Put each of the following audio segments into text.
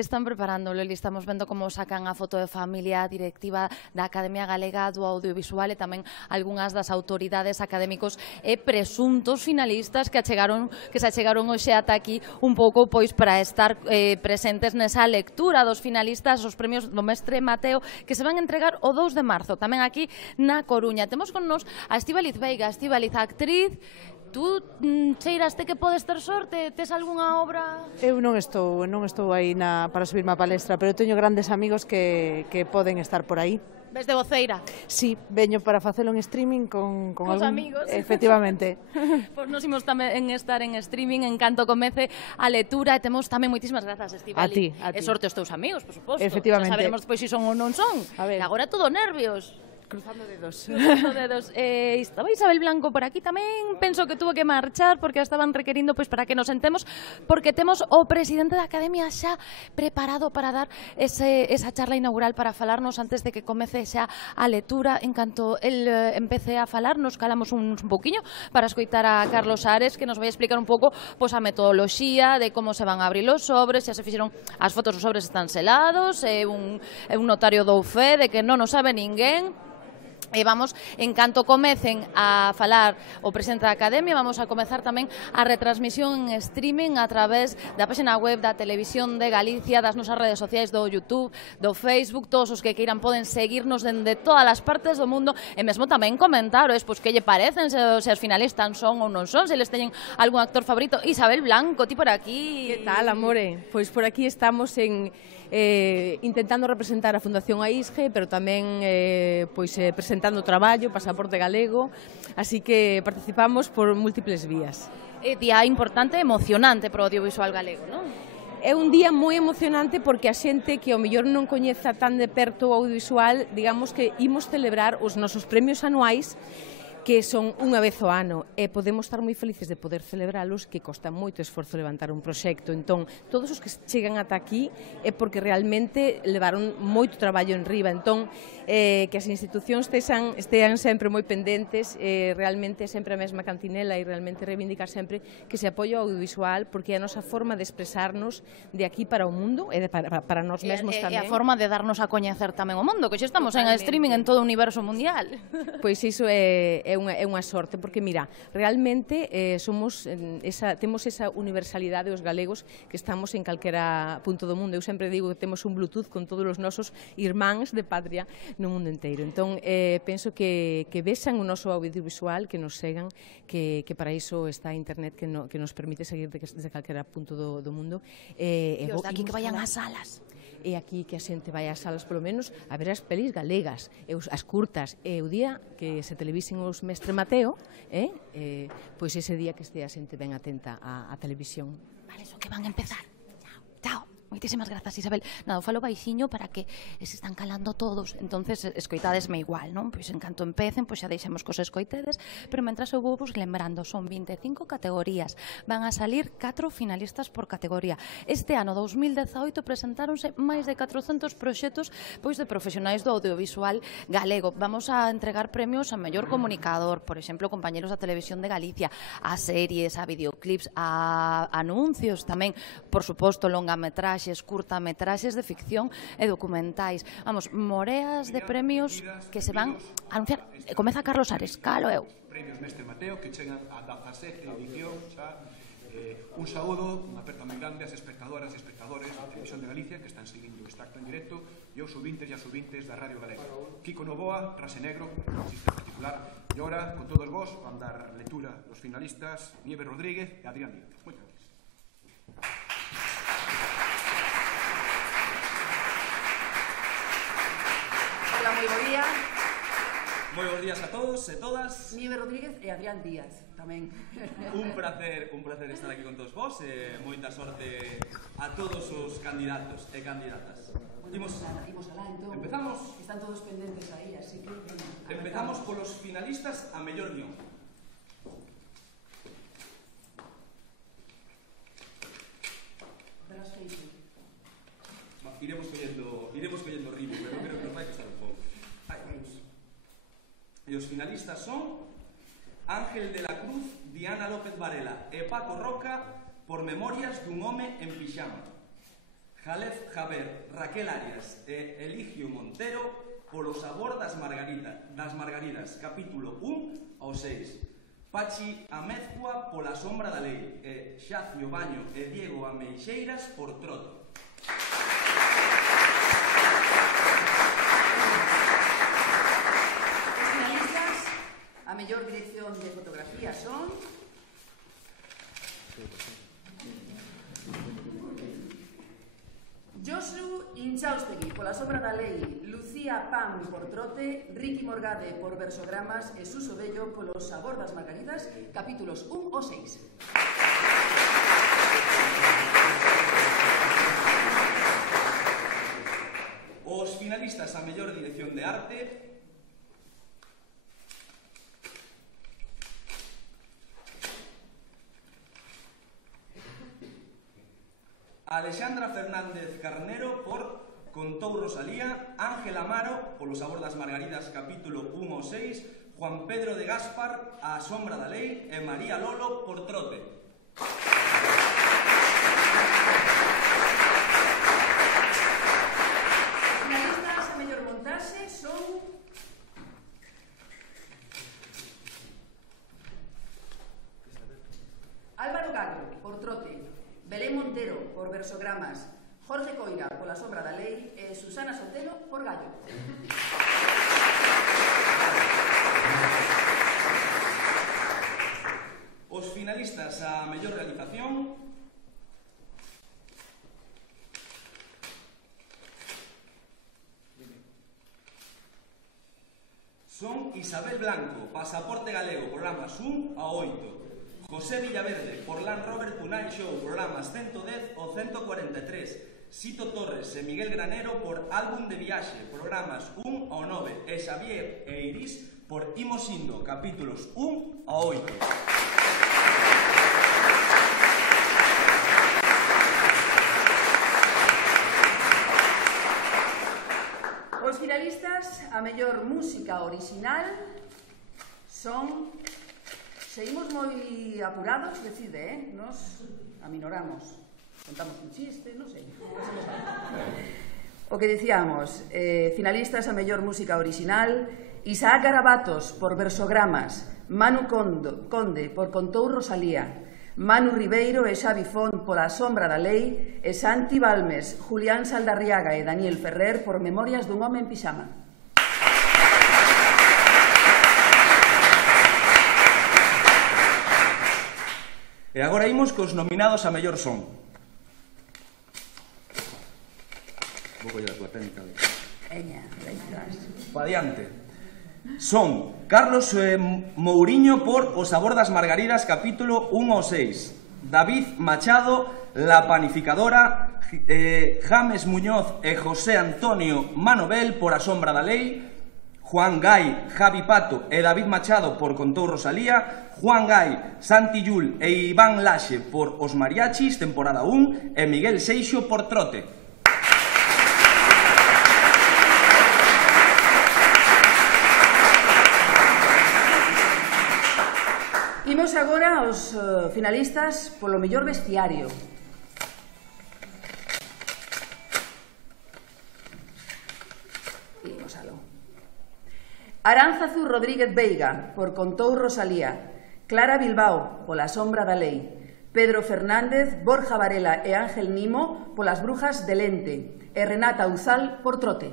están preparando, Loli, estamos vendo como sacan a foto de familia, a directiva da Academia Galega do Audiovisual e tamén algunhas das autoridades académicos e presuntos finalistas que se achegaron hoxe ata aquí un pouco pois para estar presentes nesa lectura dos finalistas, os premios do Mestre Mateo, que se van a entregar o 2 de marzo, tamén aquí na Coruña. Temos con nos a Estíbaliz Veiga, Estíbaliz, actriz. Tú cheiraste que podes ter sorte? Tes algunha obra? Eu non estou aí para subirme a palestra, pero teño grandes amigos que poden estar por aí. Ves de voceira? Sí, veño para facelo en streaming con Cos amigos. Efectivamente. Pois nos imos tamén estar en streaming en canto comece a lectura e temos tamén moitísimas grazas, Estíbaliz. A ti. E sorte aos teus amigos, por suposto. Efectivamente. Xa saberemos depois se son ou non son. E agora todo nervios. Cruzando dedos. Cruzando dedos. Estaba Isabel Blanco por aquí tamén. Penso que tuvo que marchar porque a estaban requerindo pois para que nos sentemos, porque temos o presidente da Academia xa preparado para dar esa charla inaugural para falarnos antes de que comece xa a lectura. En canto el empece a falar, nos calamos un pouquiño para escoitar a Carlos Ares, que nos vai explicar un pouco pois a metodoloxía de como se van a abrir os sobres, xa se fixeron as fotos, os sobres están selados, un notario dou fe de que non o sabe ninguén. E vamos, en canto comecen a falar o presidente da Academia, vamos a comezar tamén a retransmisión en streaming a través da página web da Televisión de Galicia, das nosas redes sociais do YouTube, do Facebook. Todos os que queiran poden seguirnos dende todas as partes do mundo e mesmo tamén comentar pois que lle parecen, se as finalistas son ou non son, se les teñen algún actor favorito. Isabel Blanco, ti por aquí? Que tal, amore? Pois por aquí estamos intentando representar a Fundación AISGE, pero tamén presentando o traballo, Pasaporte Galego, así que participamos por múltiples vías. É día importante e emocionante para o audiovisual galego, non? É un día moi emocionante porque a xente que ao mellor non coñeza tan de perto o audiovisual, digamos que imos celebrar os nosos premios anuais, que son unha vez ao ano, e podemos estar moi felices de poder celebralos, que costa moito esforzo levantar un proxecto. Entón, todos os que chegan ata aquí é porque realmente levaron moito traballo en riba. Entón, que as institucións estean sempre moi pendentes, realmente sempre a mesma cantinela, e realmente reivindicar sempre que se apoia o audiovisual, porque é a nosa forma de expresarnos de aquí para o mundo e para nós mesmos tamén. É a forma de darnos a coñecer tamén o mundo, que xa estamos en streaming en todo o universo mundial. Pois iso é unha sorte, porque mira, realmente temos esa universalidade os galegos que estamos en calquera punto do mundo. Eu sempre digo que temos un Bluetooth con todos os nosos irmáns de patria no mundo inteiro. Entón, penso que vexan o noso audiovisual, que nos segan, que para iso está a internet que nos permite seguir desde calquera punto do mundo. E os daqui que vayan ás salas. E aquí que a xente vai ás salas, polo menos, a ver as pelis galegas, as curtas, e o día que se televisen os Mestre Mateo, pois ese día que este a xente ben atenta á televisión. Vale, iso que van a empezar. Chao. Moitísimas grazas, Isabel. Nada, falo baixiño para que se están calando todos. Entonces, escoitadesme igual, non? Pois en canto empecen, pois xa deixemos cos escoitedes, pero mentras eu vou vos lembrando, son 25 categorías. Van a salir 4 finalistas por categoría. Este ano, 2018, presentáronse máis de 400 proxectos pois de profesionais do audiovisual galego. Vamos a entregar premios a mellor comunicador, por exemplo, compañeros da Televisión de Galicia, a series, a videoclips, a anuncios tamén, por suposto, longametraxes, curtametraxes de ficción e documentais. Vamos, moreas de premios que se van a anunciar. Comeza Carlos Ares, calo eu. Premios Mestre Mateo que chegan a 17 edición xa. Un saúdo, unha aperta moi grande ás espectadoras e espectadores da Televisión de Galicia que están seguindo este acto en directo e aos subintes e as subintes da Radio Galega. Kiko Novoa, Rase Negro, artista particular, e ora, con todos vos, van dar lectura dos finalistas Nieves Rodríguez e Adrián Díaz. Moitas gracias. Hola, moi bo día. Moi bons días a todos e todas. Nieves Rodríguez e Adrián Díaz, tamén. Un placer estar aquí con todos vos e moita sorte a todos os candidatos e candidatas. Imos alá, entón. Empezamos. Están todos pendentes aí, así que... Empezamos polos finalistas a mellor guión. Verás feito. Iremos collendo ritmo, pero creo que nos vai costar un pouco. E os finalistas son Ángel de la Cruz, Diana López Varela e Paco Roca por Memorias dun home en pixama. Jalef Javer, Raquel Arias e Eligio Montero polo sabor das margaridas, capítulo 1 ao 6. Pachi Amezcua pola sombra da lei e Xacio Baño e Diego Ameixeiras por troto. Os finalistas, a mellor dirección de fotografía son... Josu Inchaustegui pola sombra da lei, Lucía Pan por trote, Ricky Morgade por versogramas e Suso Bello polo sabor das margaridas, capítulos 1 ou 6. Os finalistas a mellor dirección de arte Alexandra Fernández Carnero por Contou Rosalía, Ángel Amaro polo sabor das margaridas, capítulo 1 ou 6, Juan Pedro de Gaspar, A sombra da lei e María Lolo por trote. Finalistas a mellor montaxe son... Álvaro Gallo por trote, Belén Montero por versogramas, Jorge Coira pola sombra da lei e Susana Sotelo por Gallo. Os finalistas a mellor realización son Isabel Blanco, Pasaporte Galego, programas 1 a 8. José Villaverde, por Land Rover Tonight Show, programas 110 o 143. Sito Torres e Miguel Granero por Álbum de Viaxe, programas 1 ao 9. E Xavier e Iris por Imos Indo, capítulos 1 a 8. Os finalistas a mellor música original son... Seguimos moi apurados, decide, nos aminoramos, contamos un chiste, non sei. O que dicíamos, finalistas a mellor música original, Isaac Garabatos por versogramas, Manu Conde por Contou Rosalía, Manu Ribeiro e Xavi Font por A sombra da lei e Santi Balmes, Julián Saldarriaga e Daniel Ferrer por Memorias dun home en pixama. E agora imos cos nominados a mellor son. Vou coller a túa técnica. Veña, aí estás. Pa diante. Son Carlos Mouriño por O sabor das margaridas, capítulo 1 ao 6. David Machado, La panificadora, James Muñoz e José Antonio Manovel por A sombra da lei, Juan Gai, Javi Pato e David Machado por Contou Rosalía, Juan Gai, Santi Yul e Iván Laxe por Os Mariachis, temporada 1, e Miguel Seixo por Trote. Imos agora aos finalistas polo mellor vestiario. Imos aló. Aránzazu Rodríguez Veiga por Contou Rosalía, Clara Bilbao pola sombra da lei, Pedro Fernández, Borja Varela e Ángel Nimo polas brujas de Lente e Renata Uzal por Trote.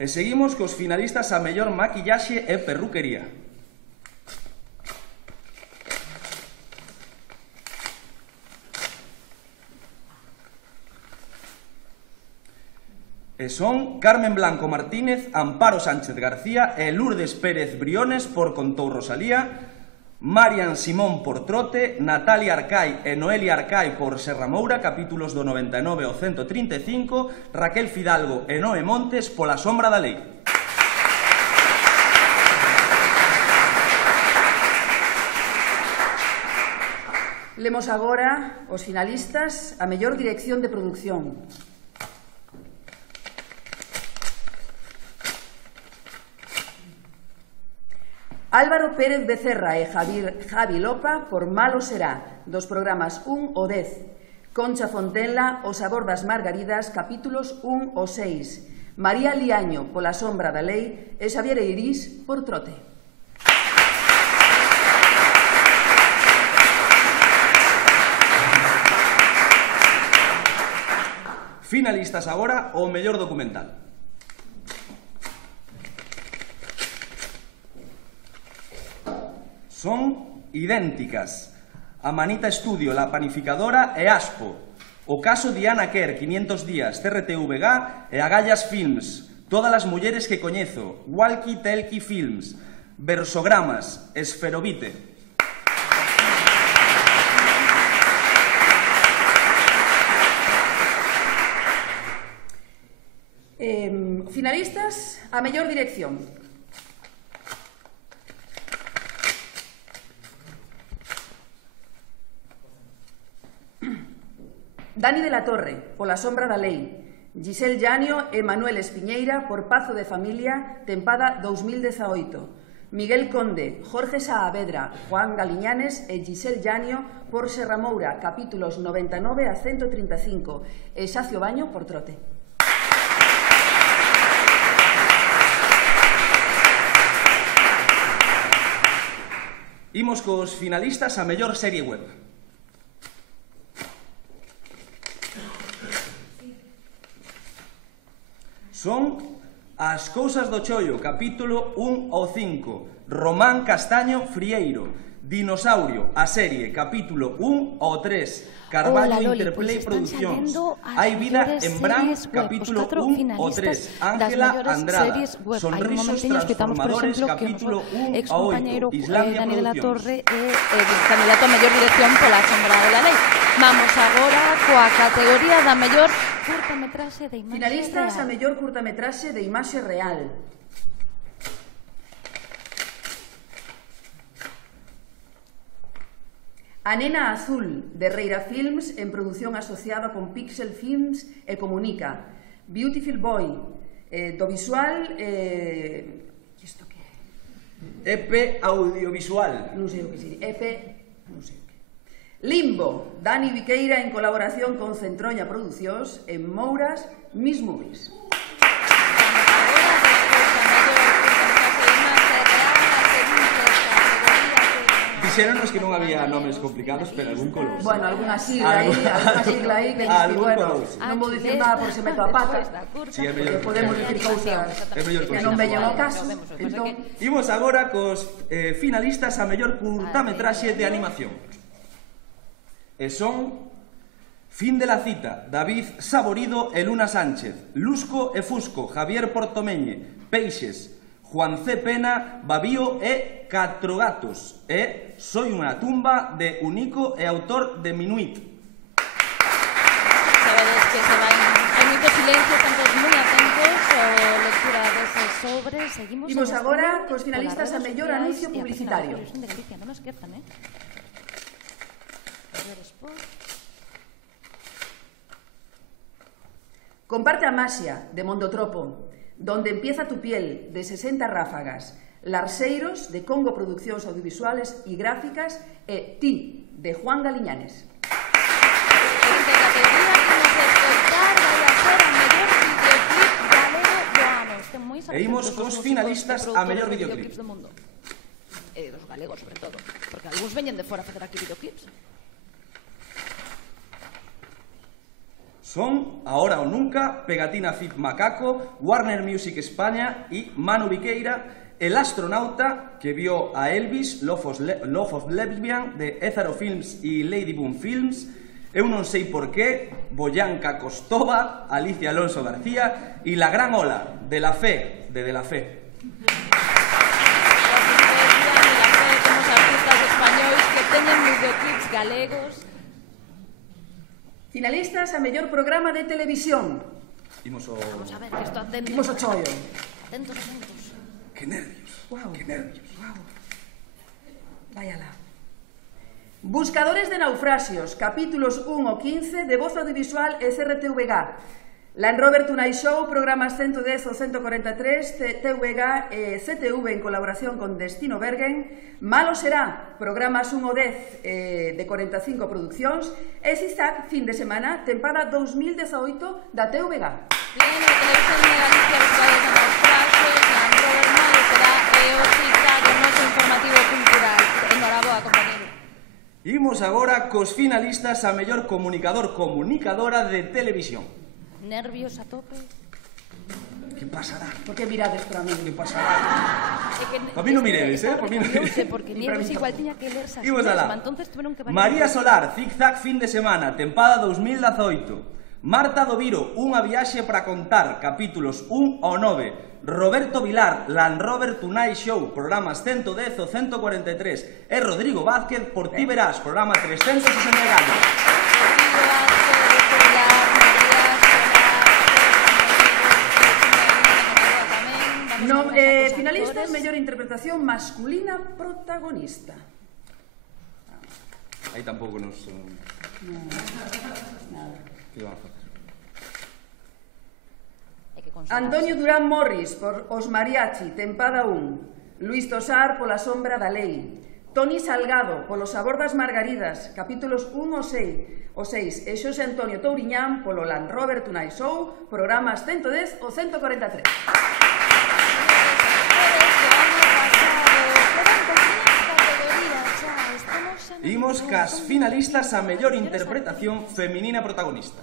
E seguimos cos finalistas a mellor maquillaxe e perruquería. E son Carmen Blanco Martínez, Amparo Sánchez García e Lourdes Pérez Briones por Contou Rosalía, Marian Simón por Trote, Natalia Arcai e Noelia Arcai por Serra Moura, capítulos do 99 ao 135, Raquel Fidalgo e Noé Montes pola sombra da lei. Lemos agora os finalistas a mellor dirección de produción. Álvaro Pérez Becerra e Javi Lopa por Malo será, dos programas 1 ao 10. Concha Fontenla, O sabor das margaridas, capítulos 1 ao 6. María Liaño, pola sombra da lei, e Xavier Eirís por Trote. Finalistas agora o mellor documental. Son idénticas. Amanita Estudio, La Panificadora e Aspo. O caso Diana Kerr, 500 días, CRTVG e Agallas Films. Todas as mulleres que coñezo, Walkie Telki Films. Versogramas, Esferovite. Finalistas, a mellor dirección. Dani de la Torre, pola sombra da lei. Giselle Llanio e Manuel Espiñeira por Pazo de Familia, tempada 2018. Miguel Conde, Jorge Saavedra, Juan Galiñanes e Giselle Llanio por Serra Moura, capítulos 99 a 135. E Xacio Baño por Trote. Imos cos finalistas a mellor serie web. Son As cousas do chollo, capítulo 1 ao 5. Román Castaño Frieiro. Dinosaurio, a serie, capítulo 1 ao 3. Carballo Interplay Produccións. Hai vida en Bran, capítulo 1 ao 3. Ángela Andrada. Sonrisos transformadores, capítulo 1 ao 8. Islandia Produccións. Candidato a mellor dirección pola sombra da lei. Vamos agora coa categoría da mellor curtametraxe de imaxe real. Finalistas a mellor curtametraxe de imaxe real. A nena azul, de Reira Films, en produción asociada con Pixel Films e Comunica. Beautiful Boy, do visual... Isto que é? EP Audiovisual. Non sei o que sei. EP... non sei o que. Limbo, Dani Viqueira en colaboración con Centroña Producións en Mouras, Miss Movies. Dixéronos que non había nomes complicados, pero algún color. Bueno, alguna sigla aí que dices, bueno, non vou dicir nada por se meto a pata. Si, é mellor. Podemos dicir cousas que non veñan ao caso. Imos agora cos finalistas a mellor curtametraxe de animación. E son Fin de la cita, David Saborido e Luna Sánchez. Lusco e Fusco, Javier Portomeñe. Peixes, Juan C. Pena, Babío e Catro Gatos. E Soy unha tumba de Unico e autor de Minuit. Sabedes que se van en moito silencio, están todos moi atentos a lectura dese sobre. Seguimos. Imos agora cos finalistas a mellor anuncio publicitario. Non nos esquezan, Comparte a Maxia, de Mondotropo, Donde empieza tu piel, de 60 ráfagas, Larseiros, de Congo Produccións Audiovisuales y Gráficas, e Ti, de Juan Galiñanes. E imos cos finalistas a mellor videoclip. Dos galegos, sobre todo, porque algúns veñen de fora a facer aquí videoclips. Son Ahora o Nunca, Pegatina Fit Macaco, Warner Music España y Manu Viqueira, El astronauta, que vio a Elvis, Love of Lesbian, de Ézaro Films y Lady Boom Films, Eu non sei por qué, Boyanca Costova, Alicia Alonso García y La gran ola, de la fe, de la fe. Temos artistas españois que teñen videoclips galegos. Finalistas a mellor programa de televisión. Vamos a ver, que isto atento. Imos o chollo. Atentos, atentos. Que nervios, wow, que nervios. Wow. Vaya lá. Buscadores de naufraxios, capítulos 1 ao 15 de Voz Audiovisual e CRTVG. Land Rover Tonight Show, programas 110 o 143, TVG e CTV en colaboración con Destino Bergen, Malo Será, programas 1 o 10 de 45 produccións, e Zigzag, fin de semana, tempada 2018 da TVG. Bien, a Televisión de Galicia, os traballos de Austraxe, Land Rover, Malo Será e o Zigzag, o noso informativo cultural. Enhoraboa, compañero. Imos agora cos finalistas a mellor comunicadora de televisión. Nervios a tope. Que pasará? Por que mirades para mí? Que pasará? A mí non miredes, eh? Non sei, porque Nieves igual tiña que ler esas Imos alá. entonces tuveron que... María Solar, Zigzag, fin de semana, tempada 2018. Marta Doviro, unha viaxe para contar, capítulos 1 ao 9. Roberto Vilar, Land Rover Tonight Show, programas 110 o 143. E Rodrigo Vázquez, Por ti verás, programa 364. Finalistas, mellor interpretación masculina protagonista. Aí tampouco nos... Nada. Que van a facer? Antonio Durán Morris, por Os Mariachi, tempada 1. Luis Tosar, pola sombra da lei. Toni Salgado, polo sabor das margaridas, capítulos 1 o 6. E Xosé Antonio Touriñán, polo Land Rover Tonight Show, programas 110 o 143. Imos cas finalistas a mellor interpretación feminina protagonista.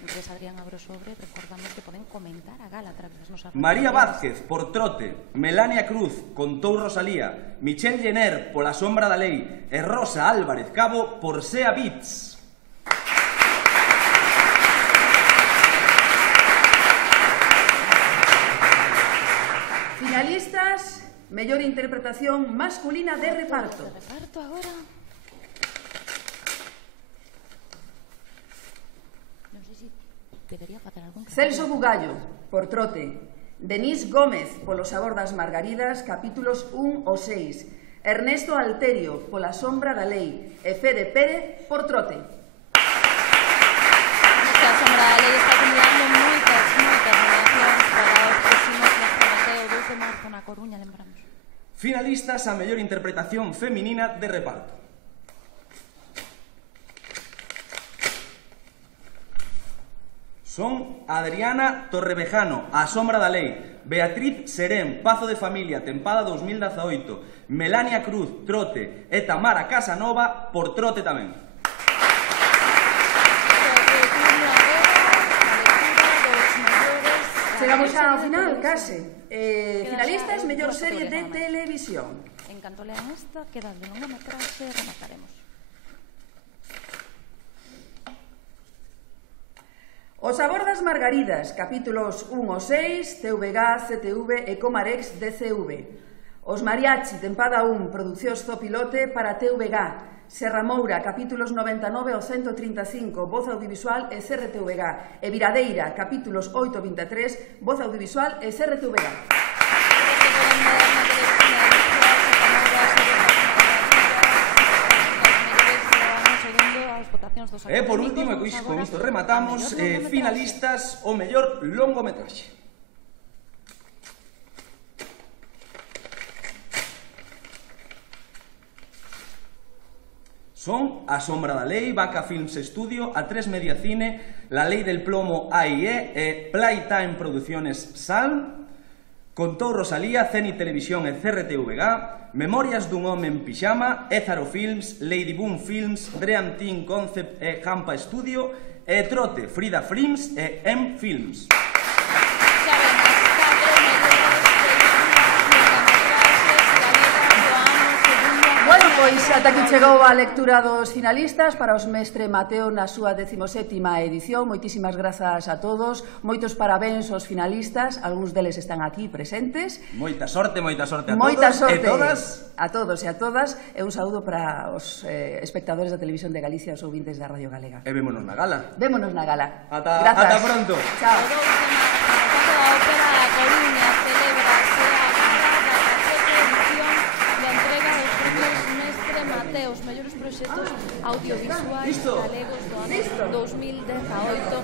Mentres Adrián abro sobre, recordamos que poden comentar a gala a través das nosas... María Vázquez, por Trote. Melania Cruz, contou Rosalía. Michelle Jenner, pola sombra da lei. E Rosa Álvarez Cabo, por Sea Beats. Finalistas, mellor interpretación masculina de reparto. De reparto agora. Non sei se debería facer algún... Celso Bugallo, por Trote. Denís Gómez, polo sabor das margaridas, capítulos 1 o 6. Ernesto Alterio, pola sombra da lei. E Fede Pérez, por Trote. A sombra da lei está acumulando moitas relacións para os próximos Mateo 2 de marzo na Coruña, lembramos. Finalistas a mellor interpretación feminina de reparto. Son Adriana Torrevejano, A sombra da lei. Beatriz Serén, Pazo de familia, tempada 2018. Melania Cruz, Trote. E Tamara Casanova, por Trote tamén. Chegamos xa ao final, case. Finalistas, mellor serie de televisión. En canto lean esta, queda de longometraxe e remataremos. O sabor das margaridas, capítulos 1 o 6, TVG, CTV e Comarex DCV. Os Mariachi, tempada 1, producións Zopilote para TVG. Serra Moura, capítulos 99 ao 135, voz audiovisual e CRTVG. E Viradeira, capítulos 8 ao 23, voz audiovisual e CRTVG. E por último, e con isto rematamos, finalistas o mellor longometraxe. Son A sombra da lei, Vaca Films Studio, A3 Media Cine, La lei del plomo AIE e Playtime Producciones Salm, contou Rosalía, Ceni Televisión e CRTVG, Memorias dun home en pixama, Ézaro Films, Lady Boom Films, Dream Team Concept e Jampa Studio, e Trote, Frida Films e M Films. Bueno, pois ata aquí chegou a lectura dos finalistas para os mestre Mateo na súa 17ª edición. Moitísimas grazas a todos, moitos parabéns aos finalistas, algúns deles están aquí presentes. Moita sorte a todos sorte e todas. A todos e a todas, e un saúdo para os espectadores da Televisión de Galicia, os ouvintes da Radio Galega. E vémonos na gala. Vémonos na gala. Ata pronto. Chao. A Ópera da Coruña celebrase a gala da 17ª edición de entrega dos premios Mestre Mateo, os mellores proxectos proxectos audiovisuais galegos do ano 2018.